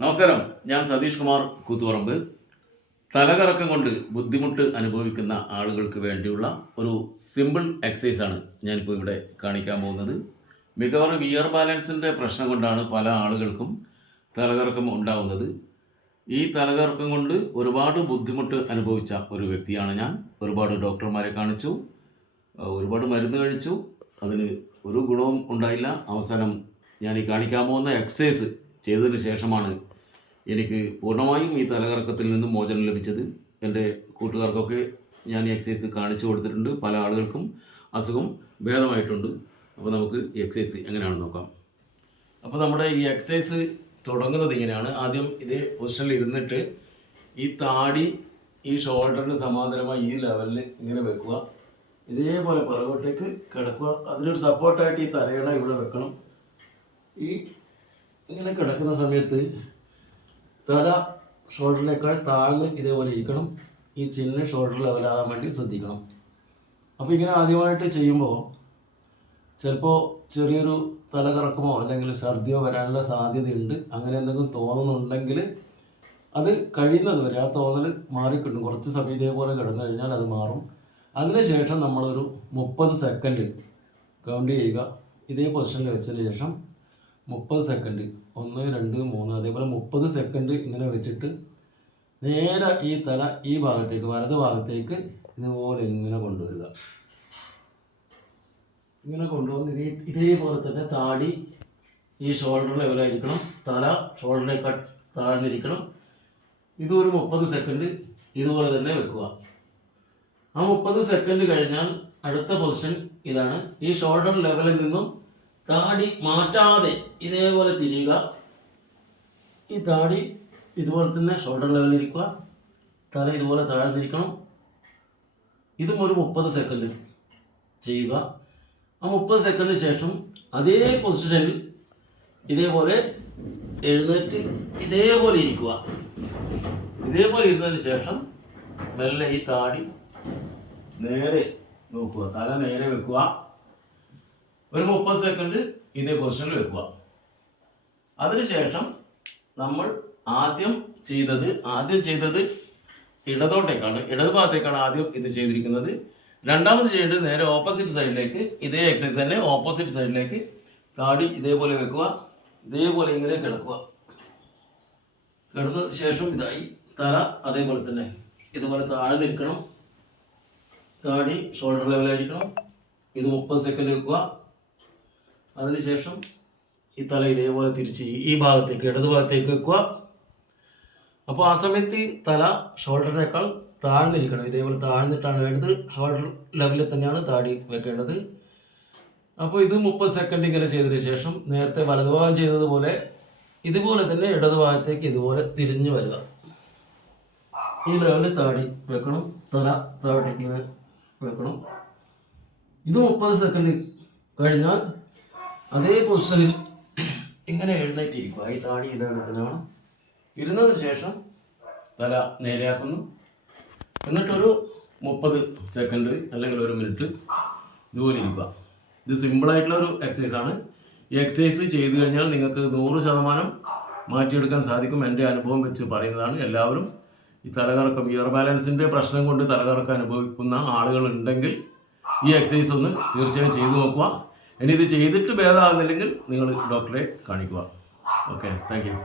നമസ്കാരം, ഞാൻ സതീഷ് കുമാർ കൂത്തുപറമ്പ്. തലകറക്കം കൊണ്ട് ബുദ്ധിമുട്ട് അനുഭവിക്കുന്ന ആളുകൾക്ക് വേണ്ടിയുള്ള ഒരു സിമ്പിൾ എക്സസൈസാണ് ഞാനിപ്പോൾ ഇവിടെ കാണിക്കാൻ പോകുന്നത്. മിക്കവാറും ഇയർ ബാലൻസിൻ്റെ പ്രശ്നം കൊണ്ടാണ് പല ആളുകൾക്കും തലകറക്കം ഉണ്ടാവുന്നത്. ഈ തലകറക്കം കൊണ്ട് ഒരുപാട് ബുദ്ധിമുട്ട് അനുഭവിച്ച ഒരു വ്യക്തിയാണ് ഞാൻ. ഒരുപാട് ഡോക്ടർമാരെ കാണിച്ചു, ഒരുപാട് മരുന്ന് കഴിച്ചു, അതിന് ഒരു ഗുണവും ഉണ്ടായില്ല. അവസാനം ഞാൻ ഈ കാണിക്കാൻ പോകുന്ന എക്സസൈസ് ചെയ്തതിന് ശേഷമാണ് എനിക്ക് പൂർണ്ണമായും ഈ തലകറക്കത്തിൽ നിന്നും മോചനം ലഭിച്ചത്. എൻ്റെ കൂട്ടുകാർക്കൊക്കെ ഞാൻ ഈ എക്സസൈസ് കാണിച്ചു കൊടുത്തിട്ടുണ്ട്. പല ആളുകൾക്കും അസുഖം ഭേദമായിട്ടുണ്ട്. അപ്പോൾ നമുക്ക് ഈ എക്സസൈസ് എങ്ങനെയാണെന്ന് നോക്കാം. അപ്പോൾ നമ്മുടെ ഈ എക്സസൈസ് തുടങ്ങുന്നത് ഇങ്ങനെയാണ്. ആദ്യം ഇതേ പൊസിഷനിൽ ഇരുന്നിട്ട് ഈ താടി ഈ ഷോൾഡറിന് സമാന്തരമായി ഈ ലെവലിൽ ഇങ്ങനെ വെക്കുക. ഇതേപോലെ പുറകോട്ടേക്ക് കിടക്കുക. അതിനൊരു സപ്പോർട്ടായിട്ട് ഈ തലയണ ഇവിടെ വെക്കണം. ഈ ഇങ്ങനെ കിടക്കുന്ന സമയത്ത് തല ഷോൾഡറിനേക്കാൾ താഴ്ന്ന് ഇതേപോലെ ഇരിക്കണം. ഈ ചിഹ്നം ഷോൾഡർ ലെവലാകാൻ വേണ്ടി ശ്രദ്ധിക്കണം. അപ്പോൾ ഇങ്ങനെ ആദ്യമായിട്ട് ചെയ്യുമ്പോൾ ചിലപ്പോൾ ചെറിയൊരു തലകറക്കമോ അല്ലെങ്കിൽ ഛർദിയോ വരാനുള്ള സാധ്യതയുണ്ട്. അങ്ങനെ എന്തെങ്കിലും തോന്നുന്നുണ്ടെങ്കിൽ അത് കഴിയുന്നത് വരെ ആ തോന്നൽ മാറിക്കിട്ടും. കുറച്ച് സമയം ഇതേപോലെ കിടന്നു കഴിഞ്ഞാൽ അത് മാറും. അതിനുശേഷം നമ്മളൊരു 30 സെക്കൻഡ് കൗണ്ട് ചെയ്യുക. ഇതേ പൊസിഷനിൽ വെച്ചതിന് ശേഷം 30 സെക്കൻഡ്, 1, 2, 3 അതേപോലെ 30 സെക്കൻഡ് ഇങ്ങനെ വെച്ചിട്ട് നേരെ ഈ തല ഈ ഭാഗത്തേക്ക്, വലത് ഭാഗത്തേക്ക് ഇതുപോലെ ഇങ്ങനെ കൊണ്ടുവരിക. ഇങ്ങനെ കൊണ്ടുവന്ന് ഇതേപോലെ തന്നെ താടി ഈ ഷോൾഡർ ലെവലായിരിക്കണം. തല ഷോൾഡറിനേക്കാൾ താഴ്ന്നിരിക്കണം. ഇതൊരു 30 സെക്കൻഡ് ഇതുപോലെ തന്നെ വെക്കുക. ആ 30 സെക്കൻഡ് കഴിഞ്ഞാൽ അടുത്ത പൊസിഷൻ ഇതാണ്. ഈ ഷോൾഡർ ലെവലിൽ നിന്നും താടി മാറ്റാതെ ഇതേപോലെ തിരിയുക. ഈ താടി ഇതുപോലെ തന്നെ ഷോൾഡർ ലെവലിൽ ഇരിക്കുക. തല ഇതുപോലെ താഴ്ന്നിരിക്കണം. ഇതും ഒരു 30 സെക്കൻഡ് ചെയ്യുക. ആ 30 സെക്കൻഡിന് ശേഷം അതേ പൊസിഷനിൽ ഇതേപോലെ എഴുന്നേറ്റ് ഇതേപോലെ ഇരിക്കുക. ഇതേപോലെ ഇരുന്നതിന് ശേഷം മെല്ലെ ഈ താടി നേരെ നോക്കുക. തല നേരെ വെക്കുക. ഒരു 30 സെക്കൻഡ് ഇതേ പൊസിഷനിൽ വെക്കുക. അതിനുശേഷം നമ്മൾ ആദ്യം ചെയ്തത് ഇടതോട്ടേക്കാണ്, ഇടത് ഭാഗത്തേക്കാണ് ആദ്യം ഇത് ചെയ്തിരിക്കുന്നത്. രണ്ടാമത് ചെയ്യേണ്ടത് നേരെ ഓപ്പോസിറ്റ് സൈഡിലേക്ക്, ഇതേ എക്സസൈസ് തന്നെ ഓപ്പോസിറ്റ് സൈഡിലേക്ക് താടി ഇതേപോലെ വെക്കുക. ഇതേപോലെ ഇങ്ങനെ കിടക്കുക. കിടന്ന ശേഷം ഇതായി തല അതേപോലെ തന്നെ ഇതുപോലെ താഴ്ന്നിരിക്കണം. താടി ഷോൾഡർ ലെവലായിരിക്കണം. ഇത് 30 സെക്കൻഡ് വെക്കുക. അതിനുശേഷം ഈ തല ഇതേപോലെ തിരിച്ച് ഈ ഭാഗത്തേക്ക്, ഇടത് ഭാഗത്തേക്ക് വെക്കുക. അപ്പോൾ ആ സമയത്ത് ഈ തല ഷോൾഡറിനേക്കാൾ താഴ്ന്നിരിക്കണം. ഇതേപോലെ താഴ്ന്നിട്ടാണ് വേണ്ടത്. ഷോൾഡർ ലെവലിൽ തന്നെയാണ് താടി വെക്കേണ്ടത്. അപ്പോൾ ഇത് 30 സെക്കൻഡ് ഇങ്ങനെ ചെയ്തതിന് ശേഷം നേരത്തെ വലതുഭാഗം ചെയ്തതുപോലെ ഇതുപോലെ തന്നെ ഇടത് ഭാഗത്തേക്ക് ഇതുപോലെ തിരിഞ്ഞു വരിക. ഈ ലെവലിൽ താടി വെക്കണം. തല താഴേക്ക് വെക്കണം. ഇത് 30 സെക്കൻഡ് കഴിഞ്ഞാൽ അതേ പൊസിഷനിൽ ഇങ്ങനെ എഴുന്നേറ്റിരിക്കുക. ഈ താടി ഇതാണ്. ഇരുന്നതിന് ശേഷം തല നേരെയാക്കുന്നു. എന്നിട്ടൊരു 30 സെക്കൻഡ് അല്ലെങ്കിൽ 1 മിനിറ്റ് ഇതുപോലെ ഇരിക്കുക. ഇത് സിമ്പിളായിട്ടുള്ള ഒരു എക്സസൈസാണ്. ഈ എക്സസൈസ് ചെയ്തു കഴിഞ്ഞാൽ നിങ്ങൾക്ക് 100% മാറ്റിയെടുക്കാൻ സാധിക്കും. എൻ്റെ അനുഭവം വെച്ച് പറയുന്നതാണ്. എല്ലാവരും ഈ തലകറക്കം, ഇയർ ബാലൻസിൻ്റെ പ്രശ്നം കൊണ്ട് തലകറക്കം അനുഭവിക്കുന്ന ആളുകളുണ്ടെങ്കിൽ ഈ എക്സസൈസ് ഒന്ന് തീർച്ചയായും ചെയ്തു നോക്കുക. ഇനി ഇത് ചെയ്തിട്ട് ഭേദമാകുന്നില്ലെങ്കിൽ നിങ്ങൾ ഡോക്ടറെ കാണിക്കുക. Okay, thank you.